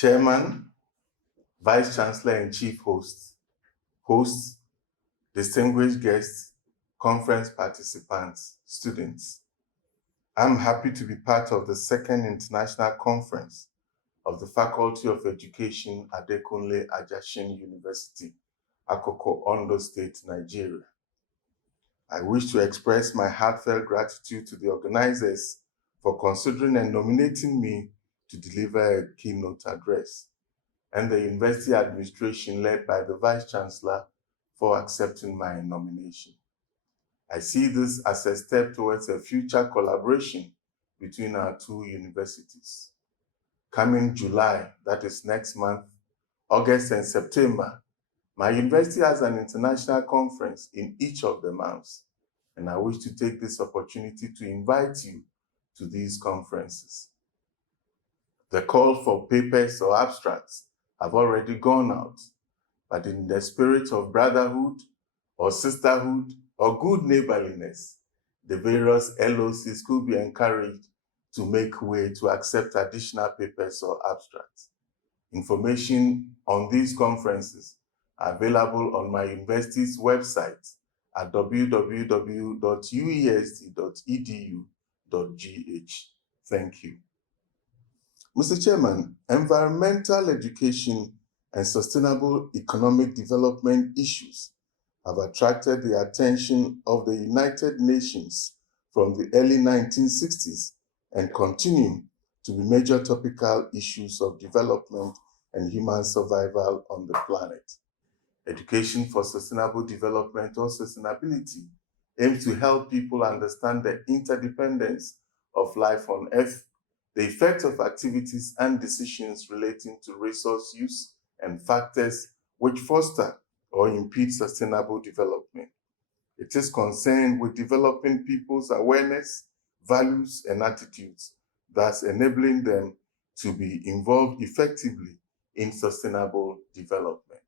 Chairman, Vice Chancellor and Chief hosts, distinguished guests, conference participants, students. I'm happy to be part of the second international conference of the Faculty of Education, ADEKUNLE, AJASIN University, AKOKO, ONDO State, Nigeria. I wish to express my heartfelt gratitude to the organizers for considering and nominating me to deliver a keynote address, and the university administration led by the Vice Chancellor for accepting my nomination. I see this as a step towards a future collaboration between our two universities. Coming July, that is next month, August and September, my university has an international conference in each of the months, and I wish to take this opportunity to invite you to these conferences. The call for papers or abstracts have already gone out, but in the spirit of brotherhood or sisterhood or good neighborliness, the various LOCs could be encouraged to make way to accept additional papers or abstracts. Information on these conferences are available on my university's website at www.uest.edu.gh. Thank you. Mr. Chairman, environmental education and sustainable economic development issues have attracted the attention of the United Nations from the early 1960s and continue to be major topical issues of development and human survival on the planet. Education for sustainable development or sustainability aims to help people understand the interdependence of life on Earth, the effect of activities and decisions relating to resource use, and factors which foster or impede sustainable development. It is concerned with developing people's awareness, values, and attitudes, thus enabling them to be involved effectively in sustainable development.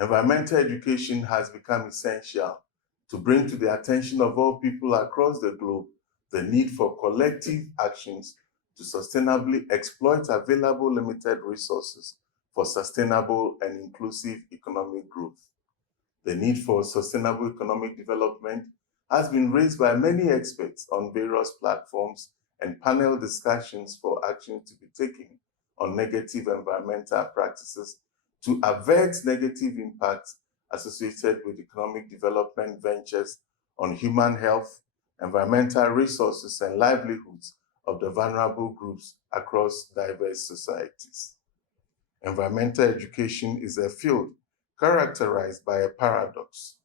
Environmental education has become essential to bring to the attention of all people across the globe the need for collective actions to sustainably exploit available limited resources for sustainable and inclusive economic growth. The need for sustainable economic development has been raised by many experts on various platforms and panel discussions for action to be taken on negative environmental practices to avert negative impacts associated with economic development ventures on human health, environmental resources, and livelihoods of the vulnerable groups across diverse societies. Environmental education is a field characterized by a paradox.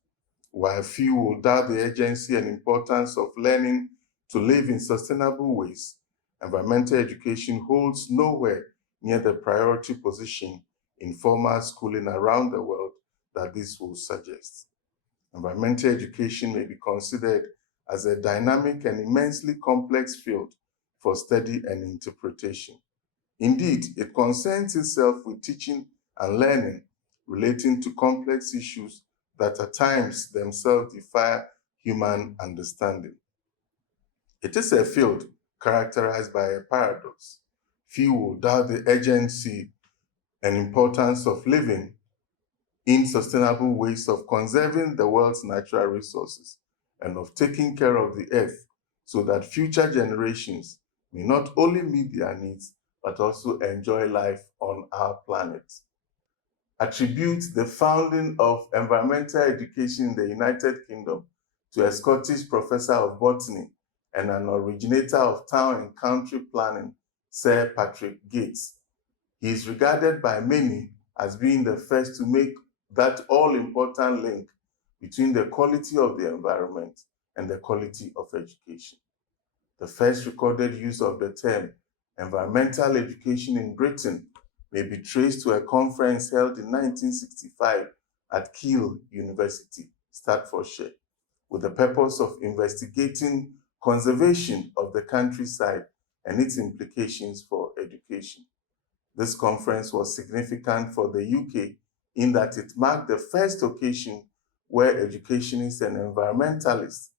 While few will doubt the urgency and importance of learning to live in sustainable ways, environmental education holds nowhere near the priority position in formal schooling around the world that this will suggest. Environmental education may be considered as a dynamic and immensely complex field for study and interpretation. Indeed, it concerns itself with teaching and learning relating to complex issues that at times themselves defy human understanding. It is a field characterized by a paradox. Few will doubt the urgency and importance of living in sustainable ways of conserving the world's natural resources and of taking care of the earth so that future generations may not only meet their needs, but also enjoy life on our planet. Attribute the founding of environmental education in the United Kingdom to a Scottish professor of botany and an originator of town and country planning, Sir Patrick Gates. He is regarded by many as being the first to make that all-important link between the quality of the environment and the quality of education. The first recorded use of the term environmental education in Britain may be traced to a conference held in 1965 at Keele University, Staffordshire, with the purpose of investigating conservation of the countryside and its implications for education. This conference was significant for the UK in that it marked the first occasion where educationists and environmentalists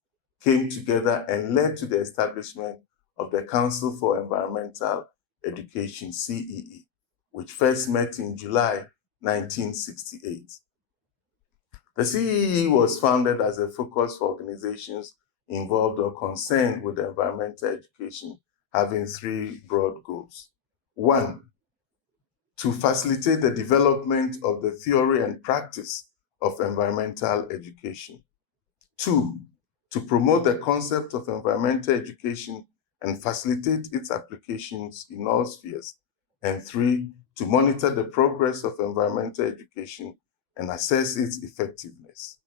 came together and led to the establishment of the Council for Environmental Education, CEE. which first met in July 1968. The CEE was founded as a focus for organizations involved or concerned with environmental education, having three broad goals. One, to facilitate the development of the theory and practice of environmental education. Two, to promote the concept of environmental education and facilitate its applications in all spheres. And three, to monitor the progress of environmental education and assess its effectiveness.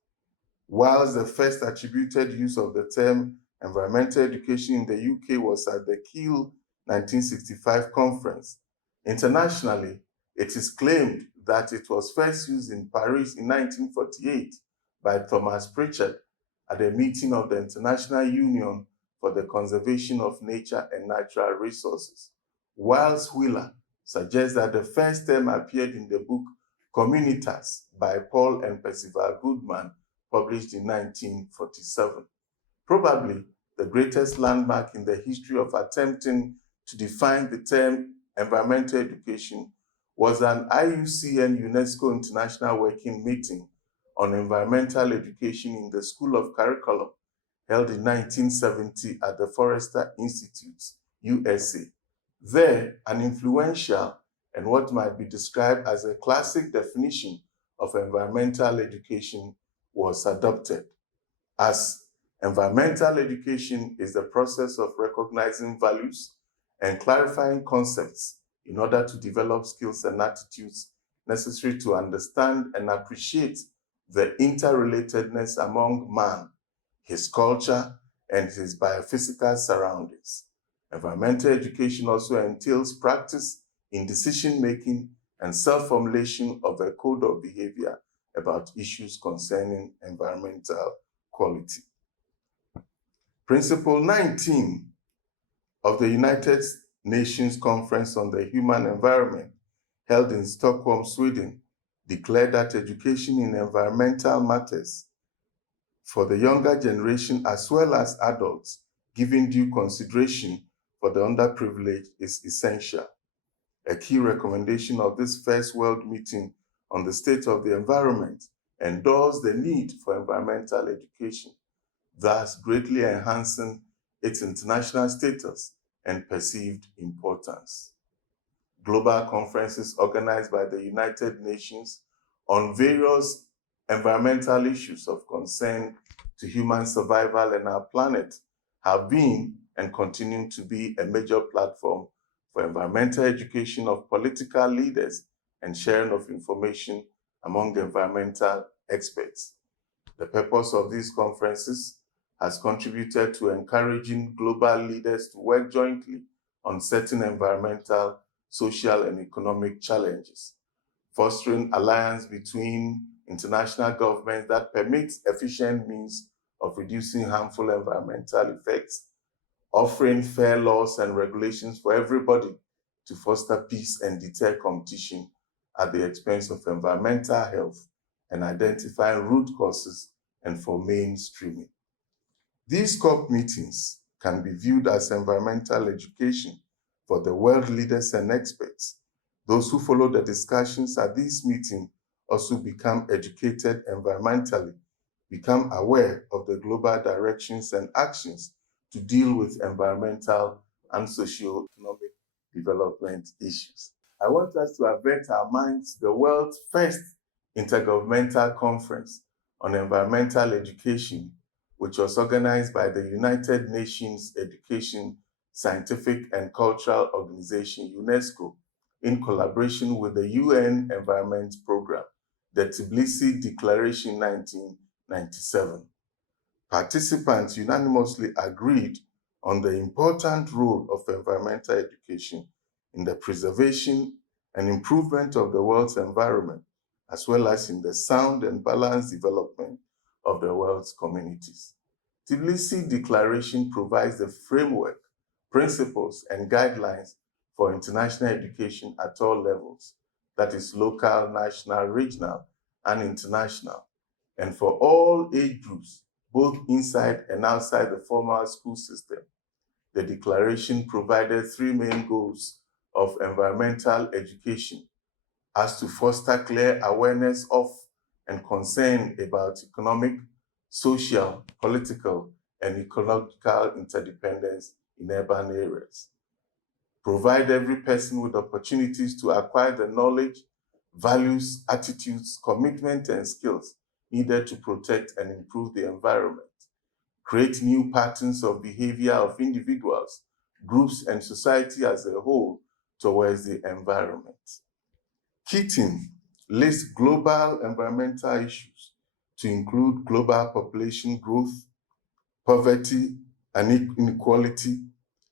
Whilst the first attributed use of the term environmental education in the UK was at the Kiel 1965 conference, internationally, it is claimed that it was first used in Paris in 1948 by Thomas Pritchard at a meeting of the International Union for the Conservation of Nature and Natural Resources, whilst Wheeler suggests that the first term appeared in the book Communitas by Paul and Percival Goodman, published in 1947. Probably the greatest landmark in the history of attempting to define the term environmental education was an IUCN UNESCO International Working Meeting on Environmental Education in the School of Curriculum, held in 1970 at the Forrester Institute, USA. There, an influential and what might be described as a classic definition of environmental education was adopted, as environmental education is the process of recognizing values and clarifying concepts in order to develop skills and attitudes necessary to understand and appreciate the interrelatedness among man, his culture, and his biophysical surroundings. Environmental education also entails practice in decision-making and self-formulation of a code of behavior about issues concerning environmental quality. Principle 19 of the United Nations Conference on the Human Environment, held in Stockholm, Sweden, declared that education in environmental matters for the younger generation as well as adults, giving due consideration for the underprivileged, is essential. A key recommendation of this First World Meeting on the State of the Environment endorsed the need for environmental education, thus greatly enhancing its international status and perceived importance. Global conferences organized by the United Nations on various environmental issues of concern to human survival and our planet have been and continue to be a major platform for environmental education of political leaders and sharing of information among environmental experts. The purpose of these conferences has contributed to encouraging global leaders to work jointly on certain environmental, social, and economic challenges, fostering alliance between international governments that permits efficient means of reducing harmful environmental effects, offering fair laws and regulations for everybody to foster peace and deter competition at the expense of environmental health, and identifying root causes and for mainstreaming. These COP meetings can be viewed as environmental education for the world leaders and experts. Those who follow the discussions at this meeting also become educated environmentally, become aware of the global directions and actions to deal with environmental and socio-economic development issues. I want us to avert our minds to the world's first intergovernmental conference on environmental education, which was organized by the United Nations Education, Scientific and Cultural Organization, UNESCO, in collaboration with the UN Environment Programme, the Tbilisi Declaration 1997. Participants unanimously agreed on the important role of environmental education in the preservation and improvement of the world's environment, as well as in the sound and balanced development of the world's communities. Tbilisi Declaration provides the framework, principles, and guidelines for international education at all levels, that is local, national, regional, and international, and for all age groups, both inside and outside the formal school system. The declaration provided three main goals of environmental education as to foster clear awareness of and concern about economic, social, political, and ecological interdependence in urban areas. Provide every person with opportunities to acquire the knowledge, values, attitudes, commitment, and skills needed to protect and improve the environment. Create new patterns of behavior of individuals, groups, and society as a whole towards the environment. Keating lists global environmental issues to include global population growth, poverty and inequality,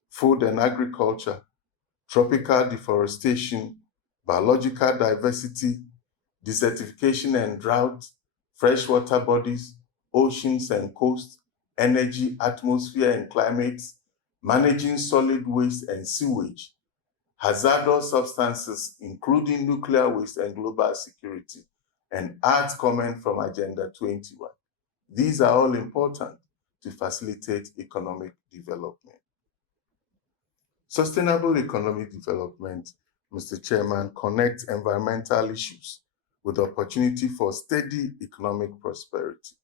food and agriculture, tropical deforestation, biological diversity, desertification and drought, freshwater bodies, oceans and coasts, energy, atmosphere and climate, managing solid waste and sewage, hazardous substances, including nuclear waste and global security, and adds comment from Agenda 21. These are all important to facilitate economic development. Sustainable economic development, Mr. Chairman, connects environmental issues with opportunity for steady economic prosperity.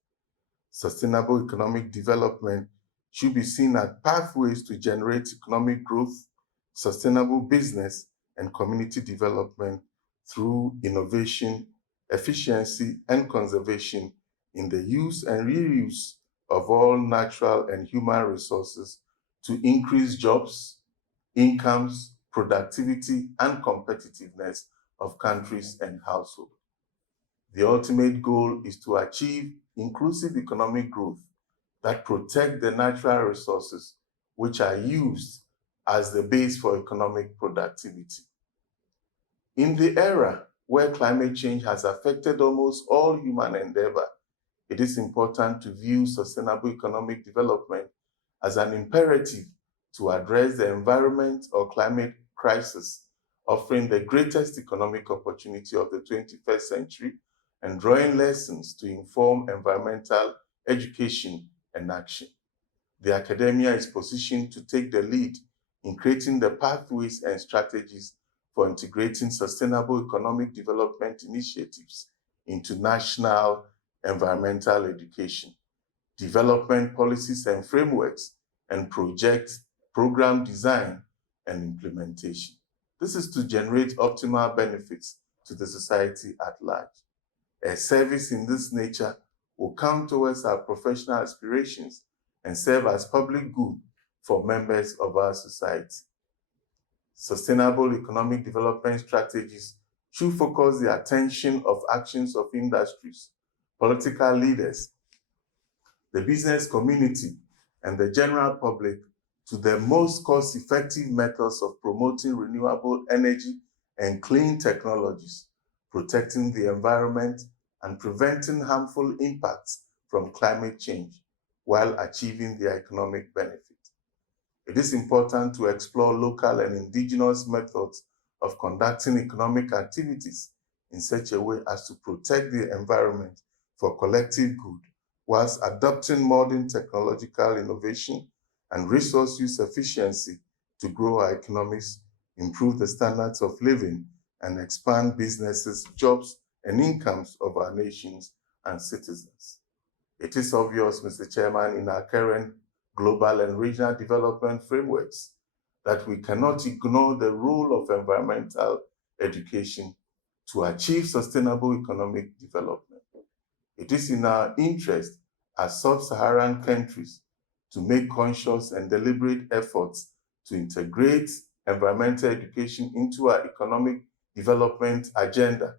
Sustainable economic development should be seen as pathways to generate economic growth, sustainable business, and community development through innovation, efficiency, and conservation in the use and reuse of all natural and human resources to increase jobs, incomes, productivity, and competitiveness of countries and households. The ultimate goal is to achieve inclusive economic growth that protect the natural resources which are used as the base for economic productivity. In the era where climate change has affected almost all human endeavor, it is important to view sustainable economic development as an imperative to address the environment or climate crisis, offering the greatest economic opportunity of the 21st century and drawing lessons to inform environmental education and action. The academia is positioned to take the lead in creating the pathways and strategies for integrating sustainable economic development initiatives into national environmental education, development policies and frameworks, and program design and implementation. This is to generate optimal benefits to the society at large. A service in this nature will count towards our professional aspirations and serve as public good for members of our society. Sustainable economic development strategies should focus the attention of actions of industries, political leaders, the business community, and the general public to the most cost-effective methods of promoting renewable energy and clean technologies, protecting the environment, and preventing harmful impacts from climate change while achieving their economic benefit. It is important to explore local and indigenous methods of conducting economic activities in such a way as to protect the environment for collective good, whilst adopting modern technological innovation and resource use efficiency to grow our economies, improve the standards of living, and expand businesses, jobs, and incomes of our nations and citizens. It is obvious, Mr. Chairman, in our current global and regional development frameworks that we cannot ignore the role of environmental education to achieve sustainable economic development. It is in our interest as sub-Saharan countries to make conscious and deliberate efforts to integrate environmental education into our economic development agenda.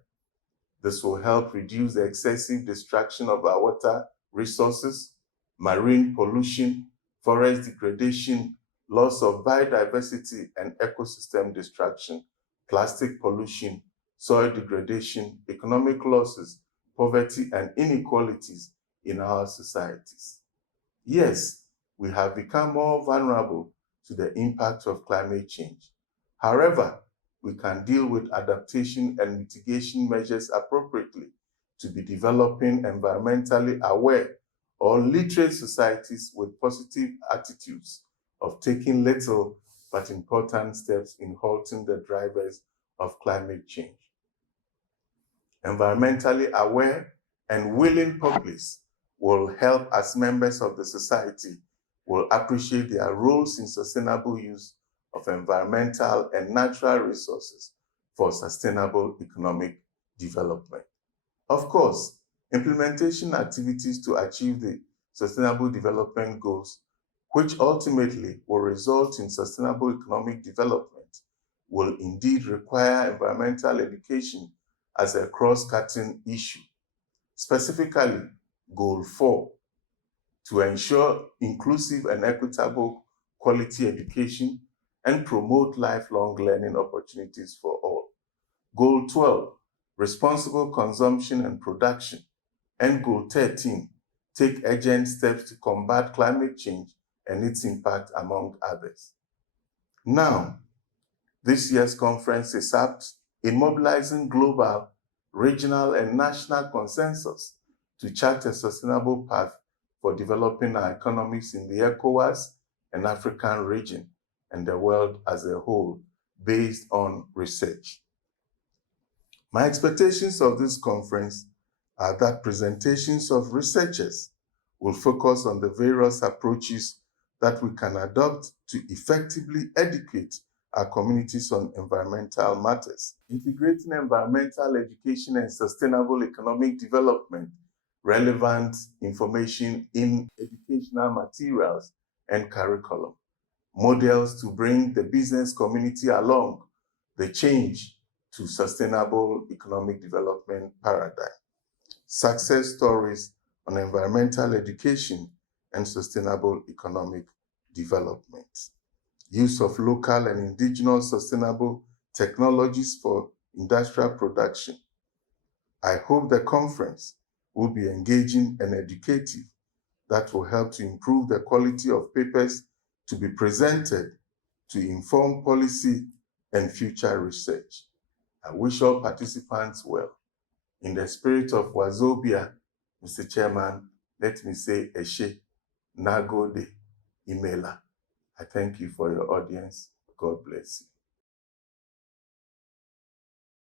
This will help reduce the excessive destruction of our water resources, marine pollution, forest degradation, loss of biodiversity and ecosystem destruction, plastic pollution, soil degradation, economic losses, poverty, and inequalities in our societies. Yes, we have become more vulnerable to the impact of climate change. However, we can deal with adaptation and mitigation measures appropriately to be developing environmentally aware or literate societies with positive attitudes of taking little but important steps in halting the drivers of climate change. Environmentally aware and willing populace will help as members of the society will appreciate their roles in sustainable use of environmental and natural resources for sustainable economic development. Of course, implementation activities to achieve the Sustainable Development Goals, which ultimately will result in sustainable economic development, will indeed require environmental education as a cross-cutting issue. Specifically, Goal 4, to ensure inclusive and equitable quality education and promote lifelong learning opportunities for all. Goal 12, responsible consumption and production. And Goal 13, take urgent steps to combat climate change and its impact, among others. Now, this year's conference is apt in mobilizing global, regional, and national consensus to chart a sustainable path for developing our economies in the ECOWAS and African region and the world as a whole, based on research. My expectations of this conference are that presentations of researchers will focus on the various approaches that we can adopt to effectively educate our communities on environmental matters. Integrating environmental education and sustainable economic development, relevant information in educational materials and curriculum, models to bring the business community along the change to sustainable economic development paradigm, success stories on environmental education and sustainable economic development, use of local and indigenous sustainable technologies for industrial production. I hope the conference will be engaging and educative that will help to improve the quality of papers to be presented to inform policy and future research. I wish all participants well. In the spirit of Wazobia, Mr. Chairman, let me say Eshe, Nagode, Imela. I thank you for your audience. God bless you.